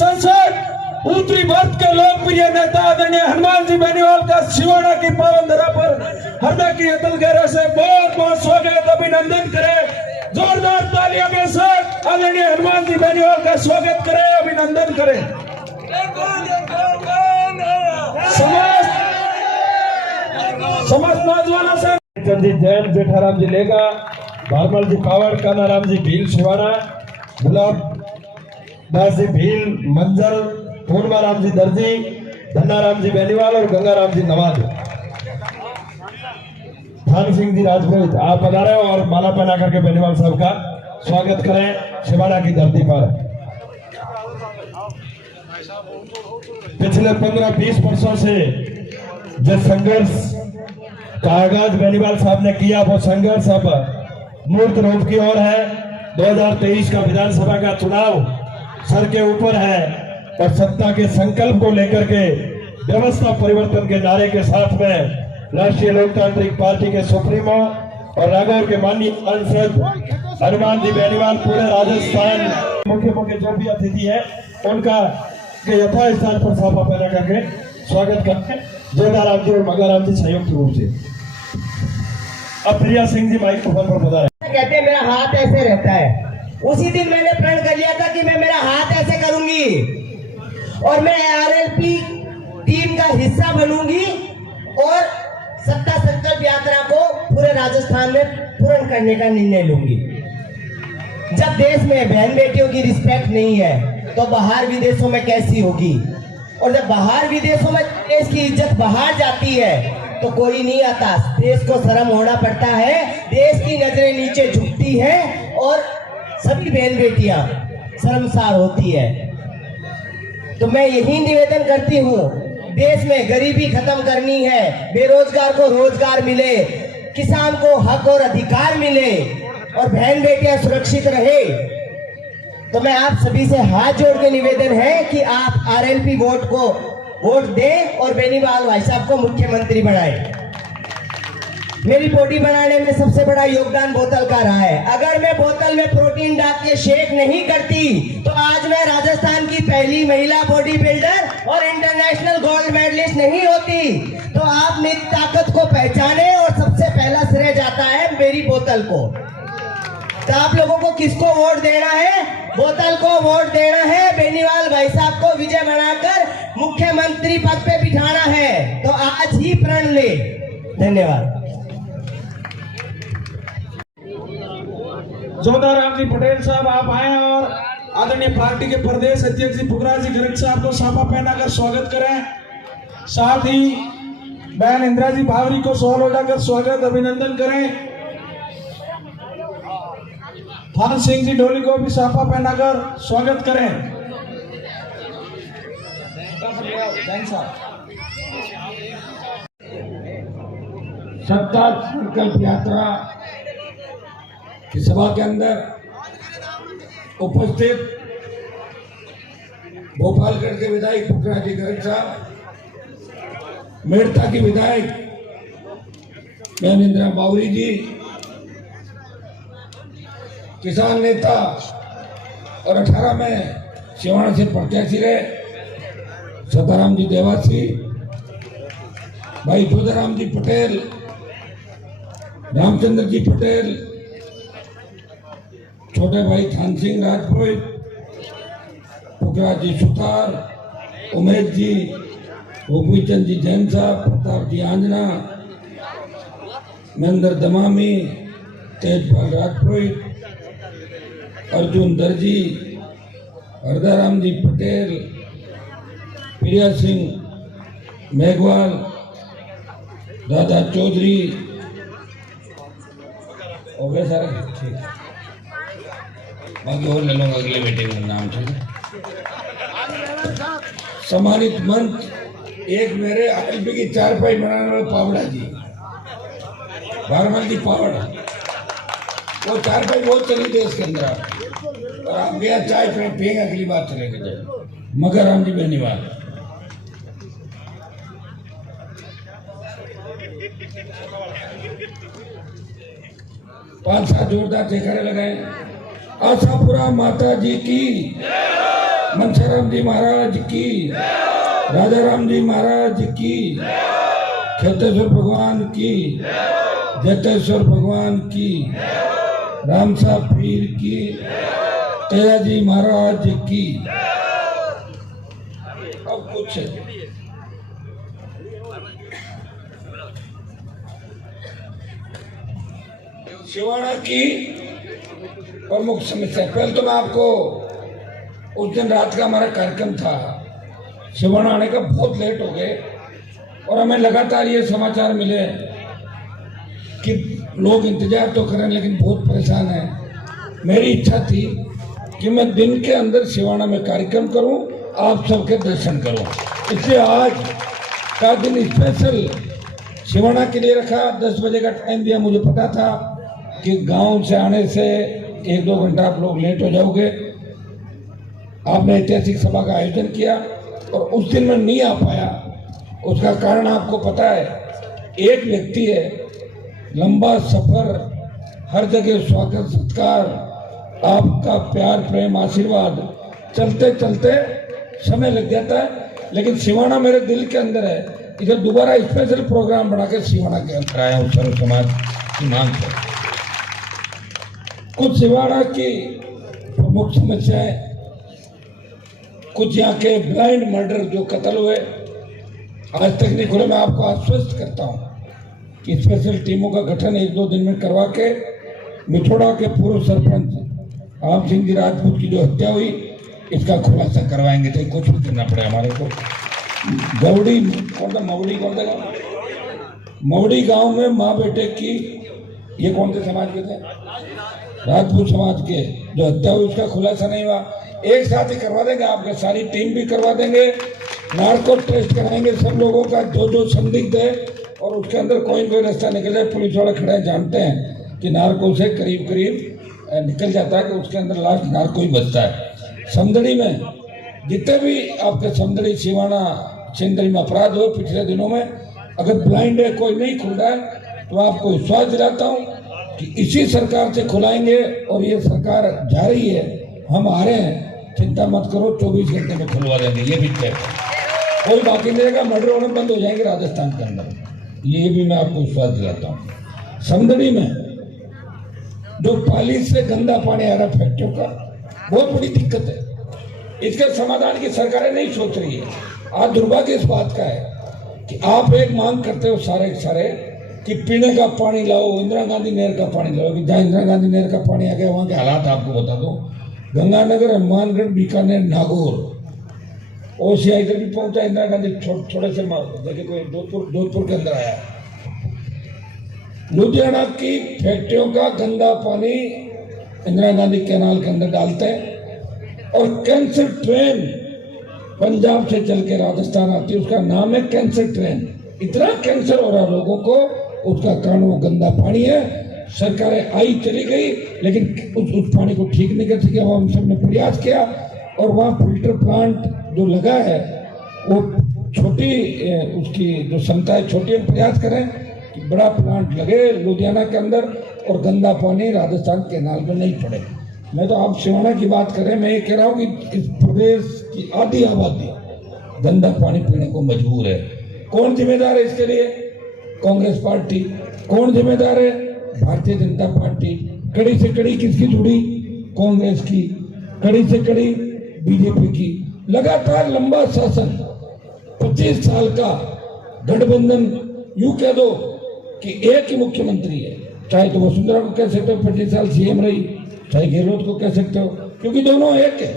सांसद उत्तरी भारत के लोकप्रिय नेता आदरणीय हनुमान जी बेनीवाल का सिवाना की पावन धरा पर हृदय की अतल गहरा से बहुत बहुत स्वागत अभिनंदन करें। जोरदार तालियों के साथ आदरणीय हनुमान जी बेनीवाल का स्वागत करें, अभिनंदन करें। समस्त नौजवानों से चंदी जैन, जेठाराम जी लेगा, भारमल जी पावर, कानाराम जी भील शिवाना, गुलाब दास जी भील मंजल, पूर्वाराम जी दर्जी, धन्नाराम जी बेनीवाल और गंगाराम जी नवाज। थान सिंह जी राजपूत आप पधारे और माला पहना करके बेनीवाल साहब का स्वागत करें शिवाना की धरती पर। पिछले 15-20 वर्षों से जो संघर्ष का आगाज बेनीवाल साहब ने किया, वो संघर्ष अब मूर्त रूप की ओर है। 2023 का विधानसभा का चुनाव सर के ऊपर है और सत्ता के संकल्प को लेकर के व्यवस्था परिवर्तन के नारे के साथ में राष्ट्रीय लोकतांत्रिक पार्टी के सुप्रीमो और नागौर के माननीय सांसद हनुमान जी बेनीवाल पूरे राजस्थान मुख्य जो भी अतिथि है उनका के यथास्थान पर साफा पहना करके स्वागत करते हैं। जोधाराम जी और मंगाराम जी संयुक्त रूप से। अब प्रिया सिंह जी माइक पर बता रहे कहते हैं मेरा हाथ ऐसे रहता है। उसी दिन मैंने प्रण कर लिया था कि मैं मेरा हाथ ऐसे करूंगी और मैं आरएलपी टीम का हिस्सा बनूंगी और सत्ता संकल्प यात्रा को पूरे राजस्थान में पूर्ण करने का निर्णय लूंगी। जब देश में बहन बेटियों की रिस्पेक्ट नहीं है तो बाहर विदेशों में कैसी होगी, और जब बाहर विदेशों में देश की इज्जत बाहर जाती है तो कोई नहीं आता। देश को शर्म होना पड़ता है, देश की नजरें नीचे झुकती हैं और सभी बहन बेटियां शर्मसार होती है। तो मैं यही निवेदन करती हूँ, देश में गरीबी खत्म करनी है, बेरोजगार को रोजगार मिले, किसान को हक और अधिकार मिले और बहन बेटियां सुरक्षित रहे। तो मैं आप सभी से हाथ जोड़ के निवेदन है कि आप आरएलपी वोट को वोट दें और बेनीवाल भाई साहब को मुख्यमंत्री बनाएं। मेरी बॉडी बनाने में सबसे बड़ा योगदान बोतल का रहा है। अगर मैं बोतल में प्रोटीन डाल के शेक नहीं करती तो आज मैं राजस्थान की पहली महिला बॉडी बिल्डर और इंटरनेशनल गोल्ड मेडलिस्ट नहीं होती। तो आप मेरी ताकत को पहचाने और सबसे पहला श्रेय जाता है मेरी बोतल को। तो आप लोगों को किसको वोट देना है? बोतल को वोट देना है। बेनीवाल भाई साहब को विजय बनाकर मुख्यमंत्री पद पे बिठाना है। तो आज ही प्रण ले। धन्यवाद। जोधाराम जी पटेल साहब आप आए और आदरणीय पार्टी के प्रदेश अध्यक्ष जी पुखराज जी गर्ग साहब को साफा पहनाकर स्वागत करें। साथ ही बहन इंदिरा जी भावरी को शॉल ओढ़ाकर स्वागत अभिनंदन करें। थान सिंह जी डोली को भी साफा पहनाकर स्वागत करें। सत्ता संकल्प यात्रा की सभा के अंदर उपस्थित भोपालगढ़ के विधायक पुखराज जी गर्ग साहब, मेड़ता की विधायक बहन इंदिरा बावरी जी, किसान नेता और 18 में सिवाना से प्रत्याशी रहे सताराम जी देवासी, भाई जोधाराम जी पटेल, रामचंद्र जी पटेल, छोटे भाई थान सिंह राजपूत, पुखराज जी सुतार, उमेश जी, भूमिचंद जी जैन साहब, प्रताप जी आंजना, महेंद्र दमामी, तेजपाल राजपूत, अर्जुन दर्जी, हरदाराम जी पटेल, प्रिया सिंह मेघवाल, दादा चौधरी हो गए सारे। ठीक, बाकी और ले लूंगा अगले मीटिंग में नाम। ठीक, सम्मानित मंच एक मेरे आरएलपी की चारपाई बनाने वाले पावड़ा जी, भारमल जी पावड़ा, वो चारपाई बहुत चली देश के अंदर और आप गया चाय पियेंगे अगली बार चलेंगे जाए। मगराम जी बेनीवाल, पांच सात जोरदार जयकारे लगाए। आशापुरा माता जी की, मनसाराम जी महाराज की, राजा राम जी महाराज की, खेतेश्वर भगवान की, जटेश्वर भगवान की, राम साहब पीर की, तेजा जी महाराज की। अब कुछ सिवाना की प्रमुख समस्या, पहले तो मैं आपको, उस दिन रात का हमारा कार्यक्रम था, सिवाना आने का बहुत लेट हो गए और हमें लगातार ये समाचार मिले कि लोग इंतजार तो करें लेकिन बहुत परेशान हैं। मेरी इच्छा थी कि मैं दिन के अंदर सिवाना में कार्यक्रम करूं, आप सबके दर्शन करूं, इसलिए आज का दिन स्पेशल सिवाना के लिए रखा। 10 बजे का टाइम दिया, मुझे पता था कि गांव से आने से 1-2 घंटा आप लोग लेट हो जाओगे। आपने ऐतिहासिक सभा का आयोजन किया और उस दिन मैं नहीं आ पाया, उसका कारण आपको पता है। एक व्यक्ति है, लंबा सफर, हर जगह स्वागत सत्कार, आपका प्यार प्रेम आशीर्वाद, चलते चलते समय लग जाता है, लेकिन सिवाना मेरे दिल के अंदर है। इसे दोबारा स्पेशल प्रोग्राम बना के सिवाना के अंदर आया हूँ सर्व समाज की मांग पर। कुछ सिवाना की प्रमुख समस्याएं, कुछ यहाँ के ब्लाइंड मर्डर जो कत्ल हुए आज तक नहीं खुले। मैं आपको आश्वस्त करता हूँ कि स्पेशल टीमों का गठन 1-2 दिन में करवा के मिठोड़ा के पूर्व सरपंच राम सिंह जी राजपूत की जो हत्या हुई, इसका खुलासा करवाएंगे, चाहे कुछ भी करना पड़े हमारे को। गौड़ी कौन था, मवड़ी कौन था गाँव, मवड़ी गांव में माँ बेटे की, ये कौन से समाज के थे, राजपूत समाज के, जो हत्या हुई उसका खुलासा नहीं हुआ। एक साथ ही करवा देंगे, आपके सारी टीम भी करवा देंगे, नार्को टेस्ट कराएंगे सब लोगों का, जो संदिग्ध है, और उसके अंदर कोई न कोई रास्ता निकल जाए। पुलिस वाले खड़े जानते हैं कि नार्को से करीब करीब निकल जाता है कि उसके अंदर लास्ट नार्को ही बचता है। समदड़ी में जितने भी आपके समदड़ी सिवाना सिंदड़ी में अपराध हुए पिछले दिनों में, अगर ब्लाइंड है, कोई नहीं खुल रहा है, तो आपको विश्वास दिलाता हूँ कि इसी सरकार से खुलाएंगे। और ये सरकार जा रही है, हम आ रहे हैं, चिंता मत करो, 24 घंटे में खुलवा देंगे, ये भी तय। कोई बाकी नहीं रहेगा, मर्डर होने बंद हो जाएंगे राजस्थान के अंदर, ये भी मैं आपको विश्वास दिलाता हूँ। समदड़ी में जो पाली से गंदा पानी आ रहा फैक्ट्रियों का, बहुत बड़ी दिक्कत है। इसके समाधान की सरकारें नहीं सोच रही है। आज दुर्भाग्य इस बात का है कि आप एक मांग करते हो सारे कि पीने का पानी लाओ, इंदिरा गांधी नहर का पानी लाओ। कि जहाँ इंदिरा गांधी नहर का पानी आ गया, वहाँ के हालात आपको बता दो। गंगानगर, हनुमानगढ़, बीकानेर, नागौर, ओसिया इधर भी पहुंचा इंदिरा गांधी, थोड़े से देखिए कोई जोधपुर के अंदर आया। लुधियाना की फैक्ट्रियों का गंदा पानी इंदिरा गांधी कैनाल के अंदर डालते हैं, और कैंसर ट्रेन पंजाब से चल के राजस्थान आती है, उसका नाम है कैंसर ट्रेन। इतना कैंसर हो रहा है लोगों को, उसका कारण वो गंदा पानी है। सरकारें आई चली गई, लेकिन उस पानी को ठीक नहीं कर सके। हम सब ने प्रयास किया, और वहाँ फिल्टर प्लांट जो लगा है वो छोटी, उसकी जो क्षमता है छोटी, हम प्रयास करें कि बड़ा प्लांट लगे लुधियाना के अंदर, और गंदा पानी राजस्थान कैनाल में नहीं पड़े। मैं तो आप सिवाना की बात करें, मैं ये कह रहा हूँ कि इस प्रदेश की आधी आबादी गंदा पानी पीने को मजबूर है। कौन जिम्मेदार है इसके लिए? कांग्रेस पार्टी। कौन जिम्मेदार है? भारतीय जनता पार्टी। कड़ी से कड़ी किसकी जुड़ी? कांग्रेस की। कड़ी से कड़ी बीजेपी की। लगातार लंबा शासन, 25 साल का गठबंधन, यूं कह दो कि एक ही मुख्यमंत्री है। चाहे तो वसुंधरा को कह सकते हो, 25 साल सीएम रही, चाहे गहलोत को कह सकते हो, क्योंकि दोनों एक है।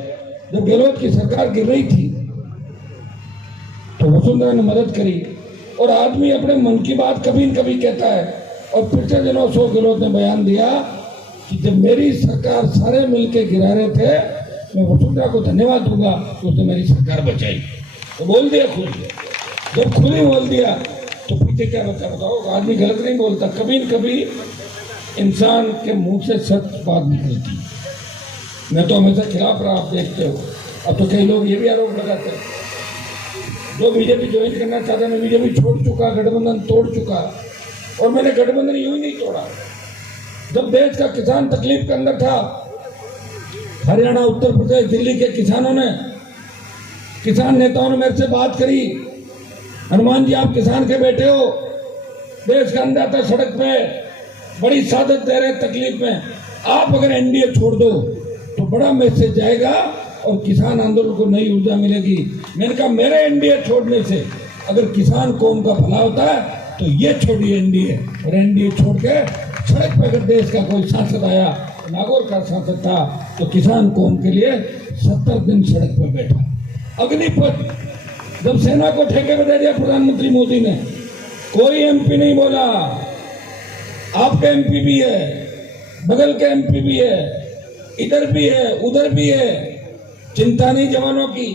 जब गहलोत की सरकार गिर रही थी तो वसुंधरा ने मदद करी, और आदमी अपने मन की बात कभी न कभी कहता है। और पिछले दिनों अशोक गहलोत ने बयान दिया कि जब मेरी सरकार सारे मिलकर गिरा रहे थे, मैं वसुंधरा को धन्यवाद दूंगा कि उसने मेरी सरकार बचाई। तो बोल दिया खुद, जब खुद ही बोल दिया तो पीछे क्या बचा? बताओ, आदमी गलत नहीं बोलता, कभी न कभी इंसान के मुंह से सच बात निकलती। मैं तो हमेशा खिलाफ रहा, आप देखते हो। अब तो कई लोग ये भी आरोप लगाते हैं, जो बीजेपी ज्वाइन करना चाहता, मैं बीजेपी छोड़ चुका, गठबंधन तोड़ चुका। और मैंने गठबंधन यूं ही नहीं तोड़ा। जब देश का किसान तकलीफ के अंदर था, हरियाणा, उत्तर प्रदेश, दिल्ली के किसानों ने किसान नेताओं ने मेरे से बात करी, हनुमान जी आप किसान के बेटे हो, देश का अन्नदाता सड़क पे बड़ी सादत दे रहे तकलीफ में, आप अगर एनडीए छोड़ दो तो बड़ा मैसेज जाएगा और किसान आंदोलन को नई ऊर्जा मिलेगी। मैंने कहा मेरे एनडीए छोड़ने से अगर किसान कौम का भला होता है तो ये छोड़िए एनडीए, और एनडीए छोड़ के सड़क पर अगर देश का कोई सांसद आया, नागौर का सांसद था, तो किसान कौम के लिए 70 दिन सड़क पर बैठा। अग्निपथ जब सेना को ठेके में दे दिया प्रधानमंत्री मोदी ने, कोई एमपी नहीं बोला, आपके एमपी भी है, बगल के एमपी भी है, इधर भी है, उधर भी है, चिंता नहीं जवानों की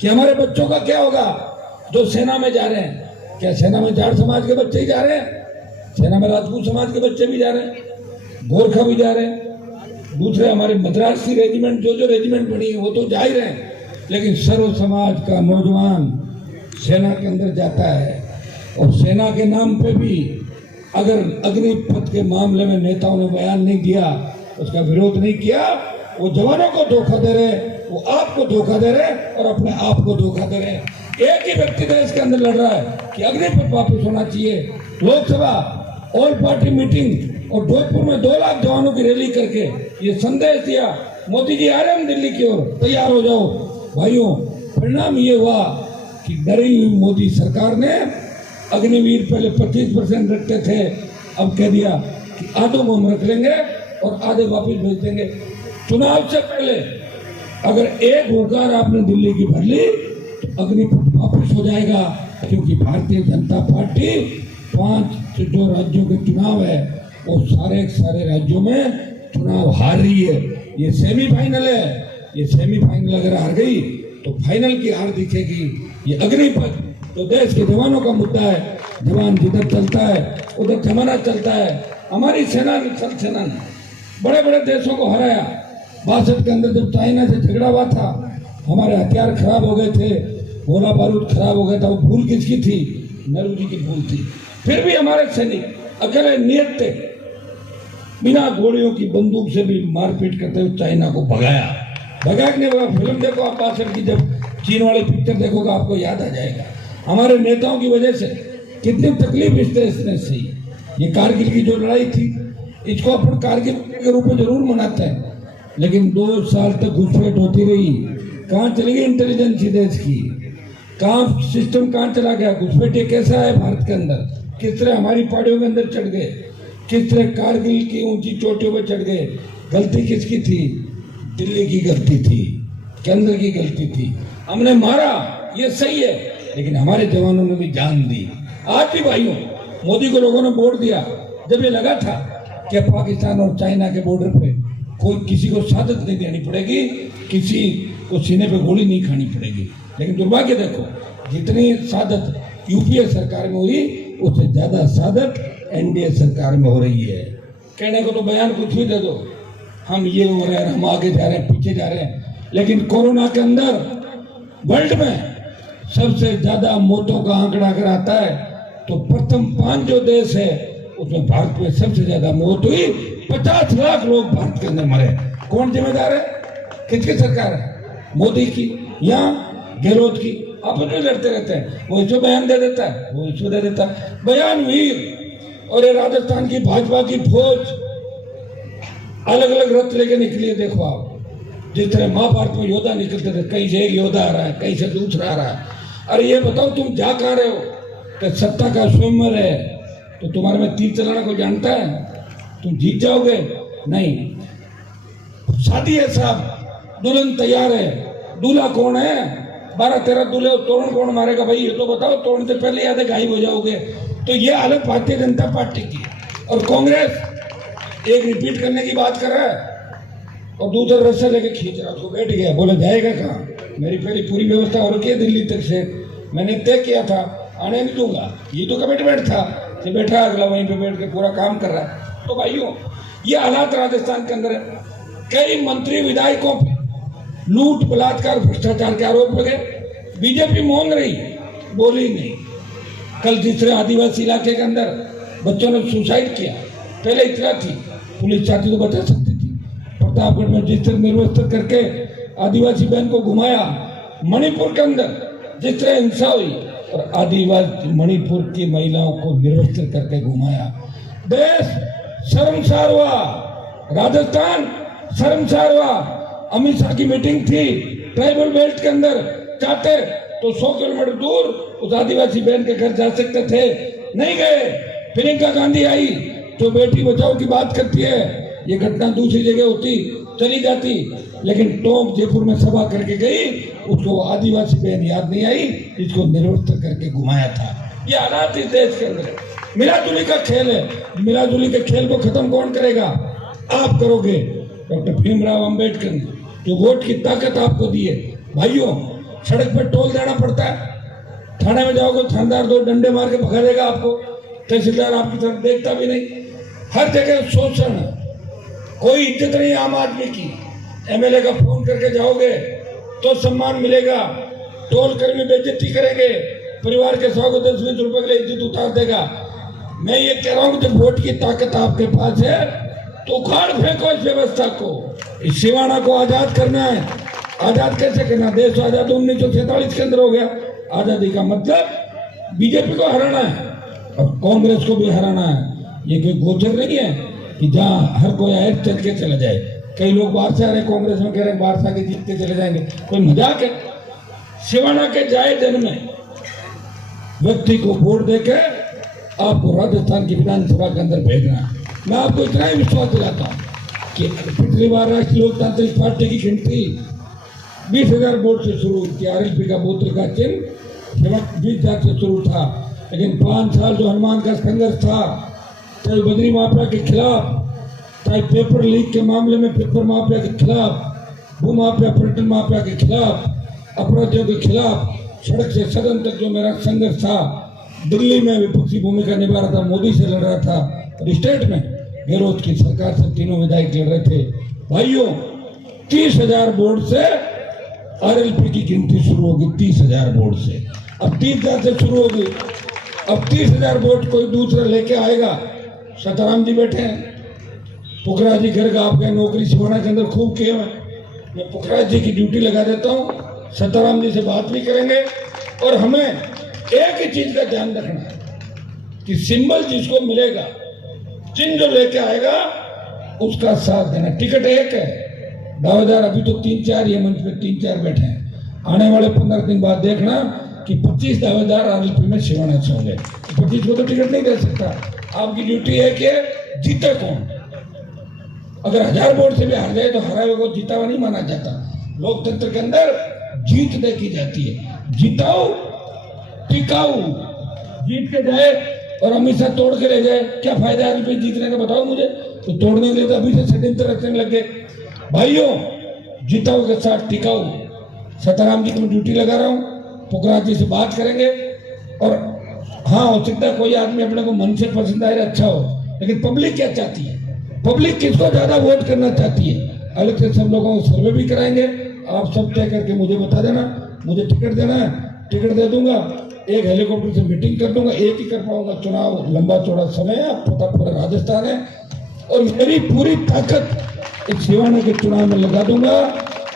कि हमारे बच्चों का क्या होगा जो सेना में जा रहे हैं। क्या सेना में जाट समाज के बच्चे ही जा रहे हैं? सेना में राजपूत समाज के बच्चे भी जा रहे हैं, गोरखा भी जा रहे हैं, दूसरे हमारे मद्रास की रेजिमेंट जो रेजिमेंट बनी है वो तो जा ही रहे हैं, लेकिन सर्व समाज का नौजवान सेना के अंदर जाता है। और सेना के नाम पे भी अगर अग्निपथ के मामले में नेताओं ने बयान नहीं दिया, उसका विरोध नहीं किया, वो जवानों को धोखा दे रहे, वो आपको धोखा दे रहे और अपने आप को धोखा दे रहे। एक ही व्यक्ति देश के अंदर लड़ रहा है कि अग्निपथ वापस होना चाहिए। लोकसभा ऑल पार्टी मीटिंग और जोधपुर में 2 लाख जवानों की रैली करके ये संदेश दिया, मोदी जी आ रहे हैं दिल्ली की ओर, तैयार हो जाओ। भाइयों, परिणाम ये हुआ कि डरी हुई मोदी सरकार ने अग्निवीर पहले 25% रखते थे, अब कह दिया कि आधों को हम रख लेंगे और आधे वापस भेज देंगे। चुनाव से पहले अगर एक हुकार आपने दिल्ली की भर ली तो अग्निपथ वापस हो जाएगा, क्योंकि भारतीय जनता पार्टी 5 जो राज्यों के चुनाव है वो सारे राज्यों में चुनाव हार रही है। ये सेमीफाइनल है, ये सेमीफाइनल अगर हार गई तो फाइनल की हार दिखेगी। ये अग्निपथ तो देश के जवानों का मुद्दा है, जवान जिधर चलता है उधर जमाना चलता है। हमारी सेना ने बड़े बड़े देशों को हराया। 62 के अंदर जब चाइना से झगड़ा हुआ था, हमारे हथियार खराब हो गए थे, गोला बारूद खराब हो गया था, वो भूल किसकी थी? नेहरू जी की भूल थी। फिर भी हमारे सैनिक अकेले नियत थे, बिना गोलियों की बंदूक से भी मारपीट करते हुए चाइना को भगाया। भगाने के बाद फिल्म देखो आप 62 की, जब चीन वाली पिक्चर देखोगे आपको याद आ जाएगा। हमारे नेताओं की वजह से कितनी तकलीफ इस देश ने सही। ये कारगिल की जो लड़ाई थी, इसको अपन कारगिल के रूप में जरूर मनाते हैं, लेकिन 2 साल तक घुसपैठ होती रही। कहाँ चली गई इंटेलिजेंस देश की? कहाँ सिस्टम कहाँ चला गया? घुसपैठ कैसा है भारत के अंदर? किस तरह हमारी पहाड़ियों के अंदर चढ़ गए, किस तरह कारगिल की ऊंची चोटियों पर चढ़ गए। गलती किसकी थी? दिल्ली की गलती थी, केंद्र की गलती थी। हमने मारा, ये सही है, लेकिन हमारे जवानों ने भी जान दी। आज भी भाइयों, मोदी को लोगों ने वोट दिया जब ये लगा था कि पाकिस्तान और चाइना के बॉर्डर पे कोई किसी को शहादत नहीं देनी पड़ेगी, किसी को सीने पे गोली नहीं खानी पड़ेगी। लेकिन दुर्भाग्य देखो, जितनी शहादत यूपीए सरकार में हुई उससे ज्यादा शहादत एनडीए सरकार में हो रही है। कहने को तो बयान कुछ भी दे दो, हम ये हो रहे हैं, हम आगे जा रहे हैं, पीछे जा रहे हैं, लेकिन कोरोना के अंदर वर्ल्ड में सबसे ज्यादा मौतों का आंकड़ा अगर आता है तो प्रथम 5 जो देश है उसमें भारत में सबसे ज्यादा मौत हुई। 50 लाख लोग भारत के अंदर मरे। कौन जिम्मेदार है? किसकी सरकार है? मोदी की या गहलोत की? आपस में लड़ते रहते हैं, वो इसको बयान दे देता है, वो इसको दे देता है। बयान वीर और ये राजस्थान की भाजपा की फौज अलग अलग रथ लेके निकली है। देखो आप, जिस तरह महाभारत में योद्धा निकलते थे, कहीं से एक योद्धा आ रहा है, कहीं से दूसरा आ रहा है। अरे ये बताओ, तुम जा कहाँ रहे हो? कि सत्ता का स्वयंवर है तो तुम्हारे में तीर चलाना को जानता है? तुम जीत जाओगे? नहीं। शादी है साहब, दुल्हन तैयार है, दूल्हा कौन है? 12-13 दूल्हे, तोरण कौन मारेगा भाई? ये तो बताओ। तोरण से पहले याद है गायब हो जाओगे। तो ये हालत भारतीय जनता पार्टी की। और कांग्रेस एक रिपीट करने की बात कर रहा है और दूसरा रस्सा लेके खींच रहा, उसको बैठ गया, बोला जाएगा कहाँ? मेरी पहली पूरी व्यवस्था हो रखी है दिल्ली तक से, मैंने तय किया था, आने नहीं दूंगा। ये तो कमिटमेंट था कि बैठा अगला वहीं पे बैठ के पूरा काम कर रहा है। तो भाइयों, ये हालात राजस्थान के अंदर है। कई मंत्री विधायकों पे लूट, बलात्कार, भ्रष्टाचार के आरोप लगे। बीजेपी मौन रही, बोली नहीं। कल तीसरे आदिवासी इलाके के अंदर बच्चों ने सुसाइड किया। पहले इतना थी, पुलिस चाहती तो बचा सकती थी। प्रतापगढ़ में जिस तरह निर्वस्त्र करके आदिवासी बहन को घुमाया, मणिपुर के अंदर जिस तरह हिंसा हुई और आदिवासी मणिपुर की महिलाओं को निर्वस्त्र करके घुमाया, देश शर्मसार हुआ, राजस्थान शर्मसार हुआ। अमित शाह की मीटिंग थी ट्राइबल बेल्ट के अंदर, चाहते तो 100 किलोमीटर दूर उस आदिवासी बहन के घर जा सकते थे, नहीं गए। प्रियंका गांधी आई जो बेटी बचाओ की बात करती है, ये घटना दूसरी जगह होती चली जाती, लेकिन टोंक जयपुर में सभा करके गई, उसको आदिवासी बहन याद नहीं आई जिसको निर्वस्त्र करके घुमाया था। ये हालात इस देश के अंदर। मिलाजुली का खेल है, मिलाजुली के खेल को खत्म कौन करेगा? आप करोगे। डॉक्टर भीमराव अंबेडकर ने जो वोट की ताकत आपको दी है, भाइयों सड़क पर टोल देना पड़ता है, थाने में जाओगे थानेदार 2 डंडे मार के भगा देगा आपको, तहसीलदार आपकी तरफ देखता भी नहीं, हर जगह शोषण, कोई इज्जत नहीं आम आदमी की। एमएलए का फोन करके जाओगे तो सम्मान मिलेगा, टोल कर्मी बेइज्जती करेंगे, परिवार के 100 को 10-20 रुपए के लिए इज्जत उतार देगा। मैं ये कह रहा हूं कि जब वोट की ताकत आपके पास है तो उखाड़ फेंको इस व्यवस्था को, इस सिवाना को आजाद करना है। आजाद कैसे करना? देश आजाद 1947 के अंदर हो गया। आजादी का मतलब बीजेपी को हराना है और कांग्रेस को भी हराना है। ये कोई गोचर नहीं है कि जहां हर कोई आए चल के चला जाए। कई लोग बाहर से आ रहे कांग्रेस में, कह रहे बाहर से आके जीत के चले जाएंगे, कोई मजाक है? सिवाना के जाए दिन में व्यक्ति को वोट देके आपको राजस्थान की विधानसभा के अंदर भेजना है। मैं आपको इतना ही विश्वास दिलाता हूँ कि पिछली बार राष्ट्रीय लोकतांत्रिक पार्टी की गिनती 20,000 वोट से शुरू की। आरएलपी का बोतल का चिन्ह 20,000 से शुरू था, लेकिन 5 साल जो हनुमान का संघर्ष था, चाहे बद्री माफिया के खिलाफ, चाहे पेपर लीक के मामले में पेपर माफिया के खिलाफ, भू माफिया पर्यटन माफिया के खिलाफ, अपराधियों के खिलाफ, सड़क से सदन तक जो मेरा संघर्ष था, दिल्ली में विपक्षी भूमिका निभा रहा था, मोदी से लड़ रहा था, और स्टेट में गहलोत की सरकार से तीनों विधायक लड़ रहे थे। भाइयों 30,000 वोट से आरएलपी की गिनती शुरू होगी, 30,000 वोट से। अब 30,000 से शुरू होगी, अब 30,000 वोट कोई दूसरा लेके आएगा। सताराम जी बैठे हैं, पुखराज जी घर का आपके नौकरी सिवाना के अंदर खूब किए हैं। मैं पुखराज जी की ड्यूटी लगा देता हूँ, सताराम जी से बात भी करेंगे। और हमें एक ही चीज का ध्यान रखना है कि सिंबल जिसको मिलेगा, चिन्ह जो लेके आएगा, उसका साथ देना। टिकट एक है, दावेदार अभी तो 3-4 ये मंच पे 3-4 बैठे हैं। आने वाले 15 दिन बाद देखना कि 25 दावेदार आरएलपी में सिवाना से होंगे। 25 को तो टिकट नहीं दे सकता। आपकी ड्यूटी है कि जीते कौन। अगर 1000 वोट से भी हार जाए तो हराए हुए को जीता हुआ नहीं माना जाता। लोकतंत्र के अंदर जीत देखी जाती है, जिताओ टिकाऊ। जीत के जाए और अमित शाह तोड़ के ले जाए, क्या फायदा है जीतने का? बताओ मुझे। तो तोड़ने के लिए तो अभी से षड्यंत्र रखने लगे। भाइयों जिताओ के साथ टिकाऊ। सताराम जी को मैं ड्यूटी लगा रहा हूँ, पुखराज जी से बात करेंगे। और हाँ, हो सकता है कोई आदमी अपने को मन से पसंद आए अच्छा हो, लेकिन पब्लिक क्या चाहती है? पब्लिक किसको ज्यादा वोट करना चाहती है? अलग से सब लोगों को सर्वे भी कराएंगे। आप सब तय करके मुझे बता देना, मुझे टिकट देना है, टिकट दे दूंगा। एक हेलीकॉप्टर से मीटिंग कर दूंगा, एक ही कर पाऊंगा। चुनाव लंबा चौड़ा समय है, पता पूरा राजस्थान है, और मेरी पूरी ताकत इस सिवाना के चुनाव में लगा दूंगा।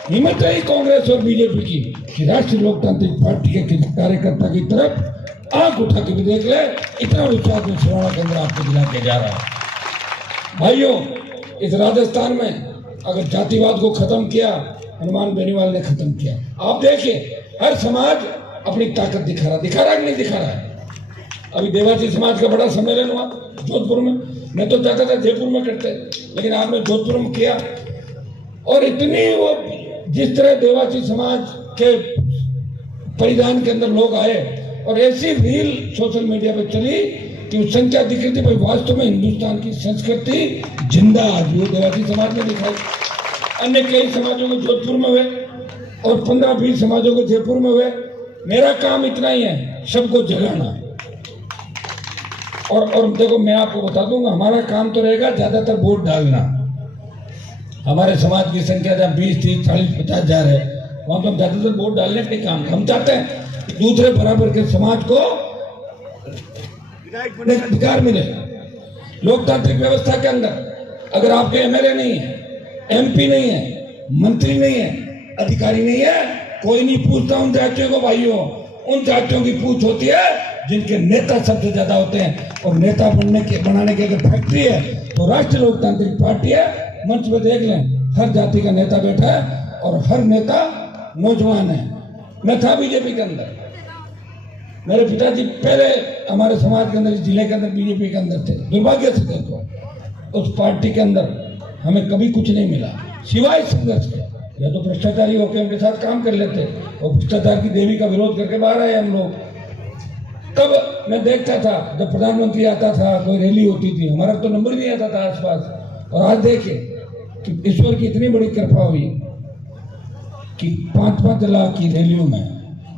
हिम्मत है कांग्रेस और बीजेपी की कि राष्ट्रीय लोकतांत्रिक पार्टी के किसी कार्यकर्ता की तरफ आंख उठा के भी देख ले। इतना विश्वास में सिवाना के अंदर आपको दिला के जा रहा है। भाइयों इस राजस्थान में अगर जातिवाद को खत्म किया, हनुमान बेनीवाल ने खत्म किया। आप देखिए हर समाज अपनी ताकत दिखा रहा कि नहीं दिखा रहा है। अभी देवासी समाज का बड़ा सम्मेलन हुआ जोधपुर में। मैं तो चाहता था जयपुर में करते, लेकिन आपने जोधपुर में किया। और इतनी वो जिस तरह देवासी समाज के परिधान के अंदर लोग आए और ऐसी रील सोशल मीडिया पे चली कि वो संख्या दिख रही थी भाई, वास्तव में हिंदुस्तान की संस्कृति जिंदा आज वो देवासी समाज ने दिखाई। अन्य कई समाजों को जोधपुर में हुए और 15-20 समाजों को जयपुर में हुए। मेरा काम इतना ही है, सबको जगाना। और देखो मैं आपको बता दूंगा, हमारा काम तो रहेगा ज्यादातर वोट डालना। हमारे समाज की संख्या जहाँ 20, 30, 40, 50 हजार है, वहां तो हम ज्यादातर वोट डालने के काम। हम चाहते हैं कि दूसरे बराबर के समाज को अधिकार मिले। लोकतांत्रिक व्यवस्था के अंदर अगर आपके एमएलए नहीं है, एमपी नहीं है, मंत्री नहीं है, अधिकारी नहीं है, कोई नहीं पूछता उन जातियों को भाइयों, उन जातियों की पूछ होती है जिनके नेता सबसे ज्यादा होते हैं। और नेता बनाने की अगर फैक्ट्री है तो राष्ट्रीय लोकतांत्रिक पार्टी है। मंच पे देख लें, हर जाति का नेता बैठा है और हर नेता नौजवान है। मैं था बीजेपी के अंदर, मेरे पिताजी पहले हमारे समाज के अंदर, जिले के अंदर बीजेपी के अंदर थे। दुर्भाग्य से देखो उस पार्टी के अंदर हमें कभी कुछ नहीं मिला सिवाय संघर्ष के। या तो भ्रष्टाचारी होकर उनके साथ काम कर लेते और भ्रष्टाचार की देवी का विरोध करके बाहर आए हम लोग। तब मैं देखता था जब प्रधानमंत्री आता था, कोई रैली होती थी, हमारा तो नंबर नहीं आता था आसपास। और आज देखिए कि ईश्वर की इतनी बड़ी कृपा हुई कि 5-5 लाख की रैलियों में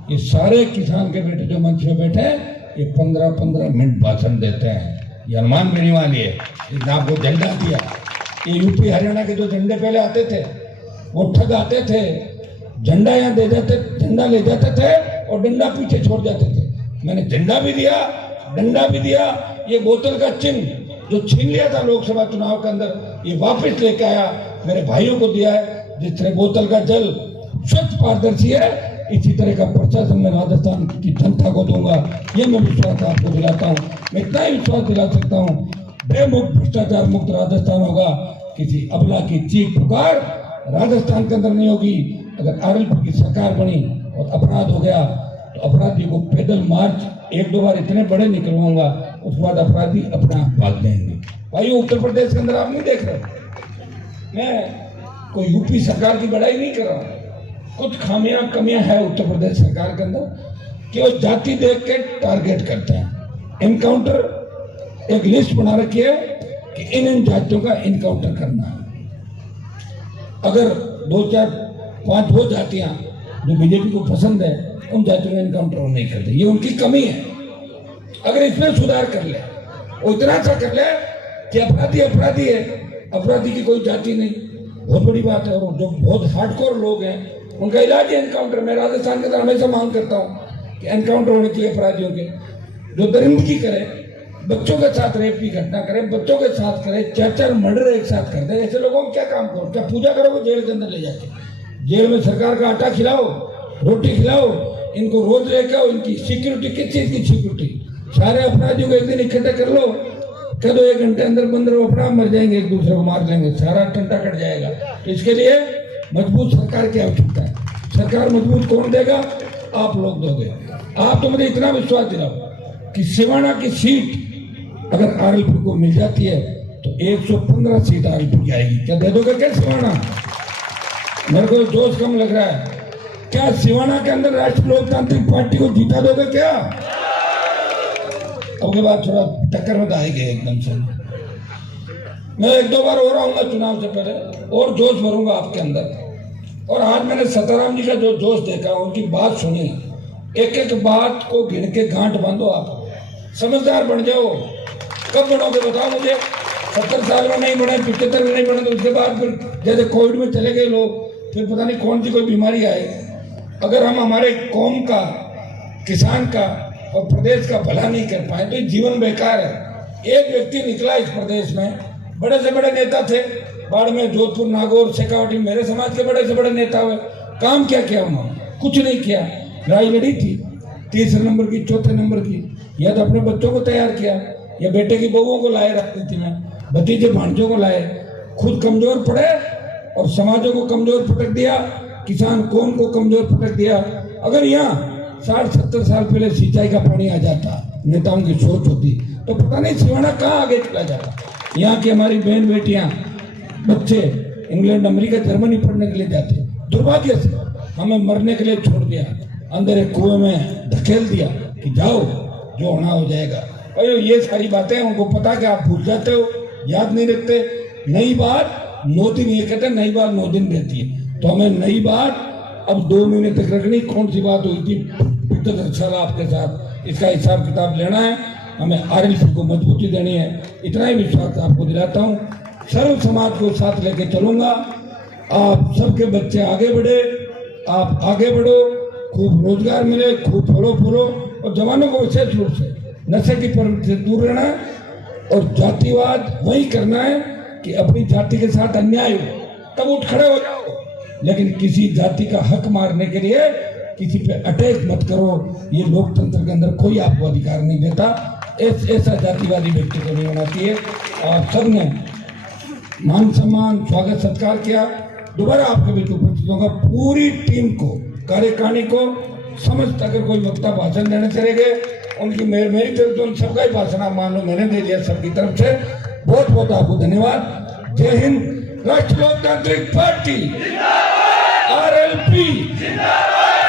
ये सारे किसान के बेटे जो मंच पे बैठे हैं, ये 15-15 मिनट भाषण देते हैं। ये अनुमान बेनीवाल है, आपको झंडा दिया। ये यूपी हरियाणा के जो झंडे पहले आते थे वो ठग आते थे, झंडा यहाँ दे जाते, झंडा ले जाते थे और डंडा पीछे छोड़ जाते थे। मैंने झंडा भी दिया, डंडा भी दिया। ये बोतल का चिन्ह जो छीन लिया था लोकसभा चुनाव के अंदर, ये वापस लेके आया, मेरे भाइयों को दिया है। जिस तरह बोतल का जल स्वच्छ पारदर्शी है, इसी तरह का प्रशासन मैं राजस्थान की जनता को दूंगा। ये मैं विश्वास आपको दिलाता हूँ। मैं इतना ही विश्वास दिला सकता हूँ, बेमुक्त भ्रष्टाचार मुक्त राजस्थान होगा। किसी अबला की चीख पुकार राजस्थान के अंदर नहीं होगी। अगर आरएलपी की सरकार बनी और अपराध हो गया तो अपराधी को पैदल मार्च 1-2 बार इतने बड़े निकलवाऊंगा, उसके बाद अपराधी अपने आप भाग जाएंगे। भाई उत्तर प्रदेश के अंदर आप नहीं देख रहे, मैं कोई यूपी सरकार की बड़ाई नहीं कर रहा। कुछ कमियां है उत्तर प्रदेश सरकार के अंदर कि वो जाति देख के टारगेट करते हैं। इनकाउंटर एक लिस्ट बना रखी है कि इन जातियों का इनकाउंटर करना है। अगर 2-4-5 वो जातियां जो बीजेपी को पसंद है, उन जातियों का इनकाउंटर नहीं करते। ये उनकी कमी है। अगर इसमें सुधार कर ले, वो इतना सा कर ले कि अपराधी अपराधी है, अपराधी की कोई जाति नहीं, बहुत बड़ी बात है। और जो बहुत हार्डकोर लोग हैं उनका इलाज है एनकाउंटर। मैं राजस्थान के अंदर हमेशा मांग करता हूँ कि एनकाउंटर होने चाहिए अपराधियों के। जो दरिंदगी करे, बच्चों के साथ रेप की घटना करे, बच्चों के साथ करे, 4-4 मर्डर एक साथ कर दे, ऐसे लोगों को क्या काम करो? क्या पूजा करोगे जेल के अंदर ले जाके? जेल में सरकार का आटा खिलाओ, रोटी खिलाओ, इनको रोज लेके आओ। इनकी सिक्योरिटी, किस चीज की सिक्योरिटी? सारे अपराधियों को एक दिन इकट्ठे कर लो, कह दो 1 घंटे अंदर बंद रहो, अपराध मर जाएंगे, एक दूसरे को मार लेंगे, सारा टंटा कट जाएगा। तो इसके लिए मजबूत सरकार की आवश्यकता है। सरकार मजबूत कौन देगा? आप लोग दोगे। आप तो मुझे इतना विश्वास दिलाओ कि सिवाना की सीट अगर आरएलपी को मिल जाती है तो 115 सीट आरएलपी की आएगी। क्या दे दोगे क्या सिवाना? मेरे को जोश कम लग रहा है। क्या सिवाना के अंदर राष्ट्रीय लोकतांत्रिक पार्टी को जीता दोगे क्या? अब के बाद थोड़ा टक्कर में आएंगे एकदम से। मैं 1-2 बार और आऊंगा चुनाव से पहले और जोश भरूंगा आपके अंदर। और आज मैंने सीताराम जी का जो जोश देखा, उनकी बात सुनी, एक-एक बात को गिन के गांठ बांधो। आप समझदार बन जाओ। कब बनोगे बताओ मुझे? 70 साल में नहीं बने, 75 में नहीं बने, तो उसके बाद फिर जैसे कोविड में चले गए लोग, फिर पता नहीं कौन सी कोई बीमारी आए। अगर हम हमारे कौम का, किसान का और प्रदेश का भला नहीं कर पाए तो जीवन बेकार है। एक व्यक्ति निकला इस प्रदेश में, बड़े से बड़े नेता थे, बाड़मेर, जोधपुर, नागौर, शेखावटी, मेरे समाज के बड़े से बड़े नेता हुए। काम क्या किया उन्होंने? कुछ नहीं किया। लड़ाई लड़ी थी 3 नंबर की, 4 नंबर की। या तो अपने बच्चों को तैयार किया, या बेटे की बहुओं को लाए राजनीति में, भतीजे भांजों को लाए, खुद कमजोर पड़े और समाजों को कमजोर फटक दिया, किसान कौम को कमजोर फटक दिया। अगर यहाँ 60-70 साल पहले सिंचाई का पानी आ जाता, नेताओं की सोच होती, तो पता नहीं सिवाना कहाँ आगे चला जाता। यहाँ की हमारी बहन बेटियां, बच्चे इंग्लैंड, अमेरिका, जर्मनी पढ़ने के लिए जाते, दुर्भाग्य से हमें मरने के लिए छोड़ दिया, अंदर एक कुएं में धकेल दिया कि जाओ जो होना हो जाएगा। और ये सारी बातें उनको पता कि आप भूल जाते हो, याद नहीं रखते। नई बात 9 दिन, ये कहते हैं नई बात 9 दिन रहती है, तो हमें नई बात अब 2 महीने तक रखनी। कौन सी बात हुई थी 75 साल आपके साथ, इसका हिसाब किताब लेना है। हमें आरएलपी को मजबूती देनी है। इतना ही विश्वास आपको दिलाता हूँ। सर्व समाज को साथ लेके चलूंगा। आप सबके बच्चे आगे बढ़े, आप आगे बढ़ो, खूब रोजगार मिले, खूब फलो। और जवानों को विशेष रूप से नशे की प्रवृत्ति से दूर रहना है और जातिवाद वही करना है कि अपनी जाति के साथ अन्याय हो तब उठ खड़े हो जाओ। लेकिन किसी जाति का हक मारने के लिए किसी पे अटैक मत करो। ये लोकतंत्र के अंदर कोई आपको अधिकार नहीं देता। ऐसा जातिवादी व्यक्ति को नहीं होना चाहिए। और सबने मान सम्मान स्वागत सत्कार किया। दोबारा आपके बीच उपस्थित होगा। पूरी टीम को, कार्यकारिणी को, समस्त अगर कोई वक्ता भाषण देने चले गए, उनकी मेरी तरफ से उन सबका ही भाषण आप मान लो मैंने दे दिया सबकी तरफ से। बहुत बहुत आपको धन्यवाद। जय हिंद। राष्ट्रीय लोकतांत्रिक पार्टी RLP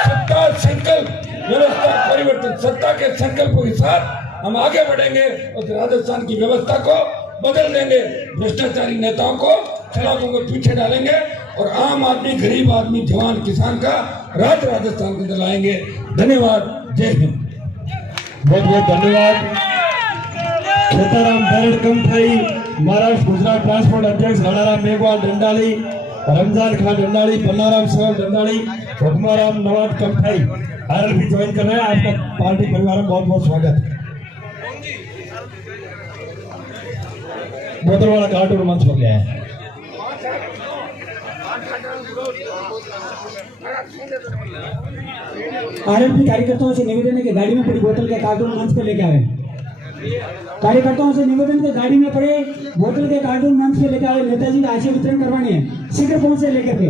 सत्ता संकल्प व्यवस्था परिवर्तन, सत्ता के संकल्प के साथ हम आगे बढ़ेंगे और राजस्थान की व्यवस्था को बदल देंगे। भ्रष्टाचारी नेताओं को, खिलाफों को पीछे डालेंगे और आम आदमी, गरीब आदमी, जवान, किसान का राज राजस्थान के अंदर लाएंगे। धन्यवाद। जय हिंद। बहुत बहुत धन्यवाद। खेताराम बैरड कमठाई, महाराष्ट्र गुजरात ट्रांसपोर्ट अध्यक्ष राणाराम मेघवाल डंडाली, रमजान खान डंडाली, पन्नाराम सवाल डंडाली, हुक्माराम नवाज कमठाई RLP ज्वाइन कर रहे हैं। आपका पार्टी परिवार में बहुत बहुत स्वागत। बोतल वाला कार्टून मंच पर गया है। RLP कार्यकर्ताओं से निवेदन है कि गाड़ी में पड़ी बोतल के कार्टून मंच पर लेके आए। कार्यकर्ताओं से निवेदन है गाड़ी में पड़े बोतल के कार्टून मंच पे लेके आए। नेताजी का आशीर्वाद वितरण करवाने हैं, शीघ्र पहुंचे लेकर के।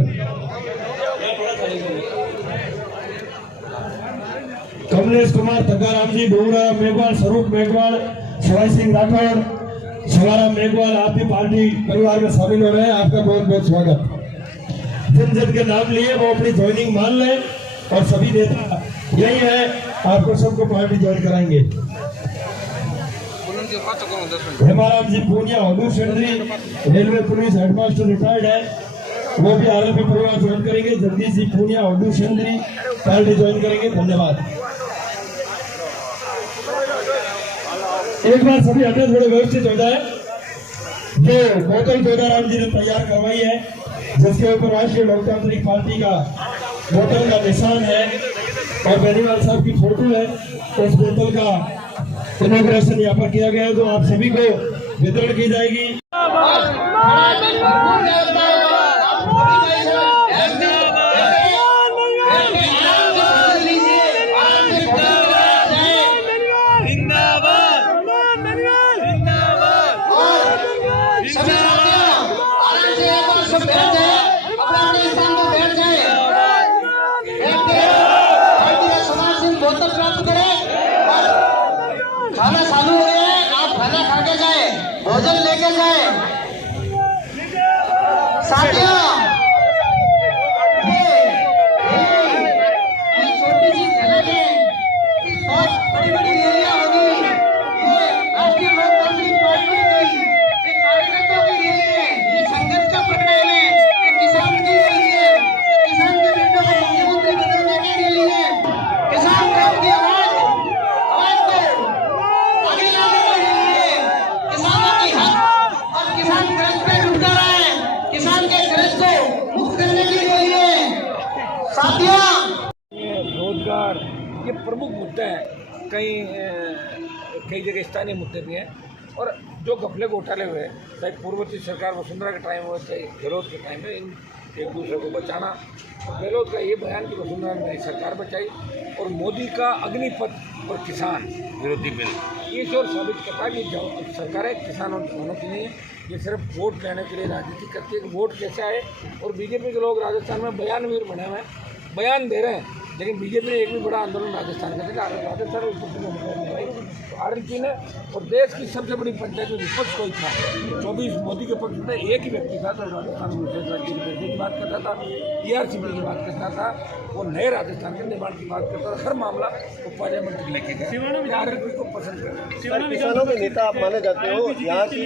कमलेश कुमार, तग्गाराम जी, डोगराराम मेघवाल, स्वरूप मेघवाल, शिवाजी सिंह राठौर, शिवाराम मेघवाल, आप भी पार्टी परिवार में शामिल हो रहे हैं। आपका बहुत बहुत स्वागत। जिन जिन के नाम लिए वो अपनी ज्वाइनिंग मान लें और सभी नेता यही है, आपको सबको पार्टी ज्वाइन कराएंगे। Hemaram ji Poonia, Hadur Sendri, railway police headmaster retired है, वो भी RLP परिवार ज्वाइन करेंगे। जगदीश जी पूनिया, हदूर सेंद्री पार्टी ज्वाइन करेंगे। धन्यवाद। एक बार सभी अड्डे थोड़े व्यवस्थित हो जाए। जो बोतल जोधाराम जी ने तैयार करवाई है, जिसके ऊपर राष्ट्रीय लोकतांत्रिक पार्टी का बोतल का निशान है और बेनीवाल साहब की फोटो है, उस बोतल का इनॉग्रेशन यहाँ पर किया गया है, जो आप सभी को वितरण की जाएगी। खाना चालू हो गया है, आप खाना खा के जाए, भोजन लेके जाए। साथियों, ये छोटी सी झलक है कि बहुत बड़ी बड़ी रैलियां होगी। ये राष्ट्रीय लोकतांत्रिक पार्टी की कार्यकर्ताओं की रैली है, ये संघर्ष का प्रोग्राम है, ये किसान की रैली है, ये किसान के बेटों को मुख्यमंत्री बनाने की रैली है। किसान क्रांति की आवाज रोजगार, ये प्रमुख मुद्दे हैं। कई जगह स्थानीय मुद्दे भी हैं। और जो घपले घोटाले हुए, चाहे पूर्ववर्ती सरकार वसुंधरा के टाइम हो, चाहे गहलोत के टाइम में, इन एक दूसरे को बचाना। और गहलोत का ये बयान कि वसुंधरा ने सरकार बचाई और मोदी का अग्निपथ और किसान विरोधी बिल, ये और साबित करता है कि सरकारें किसानों जवानों की नहीं है। ये सिर्फ वोट लेने के लिए राजनीति करती है कि वोट कैसे आए। और बीजेपी के लोग राजस्थान में बयानवीर बने हुए हैं, बयान दे रहे हैं, लेकिन बीजेपी ने एक भी बड़ा आंदोलन राजस्थान का था। राजस्थान RLP ने और देश की सबसे बड़ी पंचायत में विपक्ष कोई था, 24 मोदी के पक्ष में एक ही व्यक्ति था जो राजस्थान में विशेष राज्य की बात करता था, ERCP की बात करता था, वो नए राजस्थान के निर्माण की बात करता था। हर मामला वो पार्लियामेंट लेके गया, RLP को पसंद करता। किसानों के नेता आप माने जाते हो, यहाँ की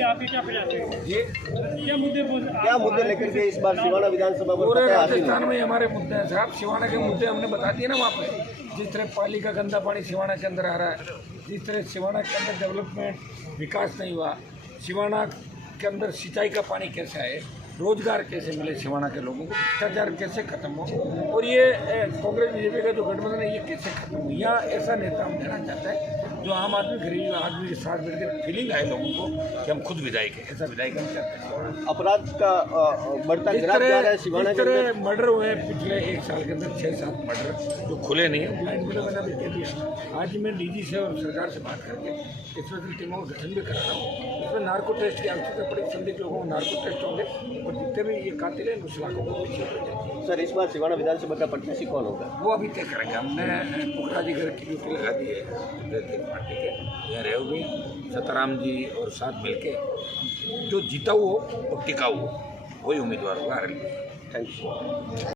ये क्या मुद्दे लेकर के इस बार सिवाना विधानसभा में पूरे राजस्थान में हमारे मुद्दे हैं साहब। सिवाना के मुद्दे हमने बता दिए ना वहाँ पर। जिस तरह पाली का गंदा पानी सिवाना के अंदर आ रहा है, जिस तरह सिवाना के अंदर डेवलपमेंट विकास नहीं हुआ, सिवाना के अंदर सिंचाई का पानी कैसे आए, रोजगार कैसे मिले सिवाना के लोगों को, भ्रष्टाचार कैसे खत्म हो, और ये कांग्रेस बीजेपी का जो गठबंधन है ये कैसे खत्म हो। या ऐसा नेता हम देना चाहते हैं जो आम आदमी गरीब आदमी के साथ मिलकर फीलिंग आए लोगों को कि हम खुद विधायक हैं, ऐसा विधायक हम चाहते हैं। अपराध का बढ़ता ग्राफ जा रहा है सिवाना के अंदर। मर्डर हुए हैं पिछले 1 साल के अंदर 6-7 मर्डर जो खुले नहीं है, ब्लाइंड मर्डर मैंने भी कह दिया। आज मैं डीजी से और सरकार से बात करके स्पेशल टीमों का गठन भी कर रहा हूँ। इसमें नार्को टेस्ट की आवश्यकता पड़ी, संदिग्ध लोगों को नार्को टेस्ट होंगे और जितने भी ये कातिल हैं उस लाखों को पीछे हो जाए। सर इस बार सिवाना विधानसभा का प्रत्याशी कौन होगा? वो अभी तय करेंगे। हमने पुखरा जी घर की ड्यूटी लगा दी है पार्टी के, यहाँ रेव भी सताराम जी और साथ मिलके जो जीता हो और टिकाऊ हो वही उम्मीदवार होगा। Thank you.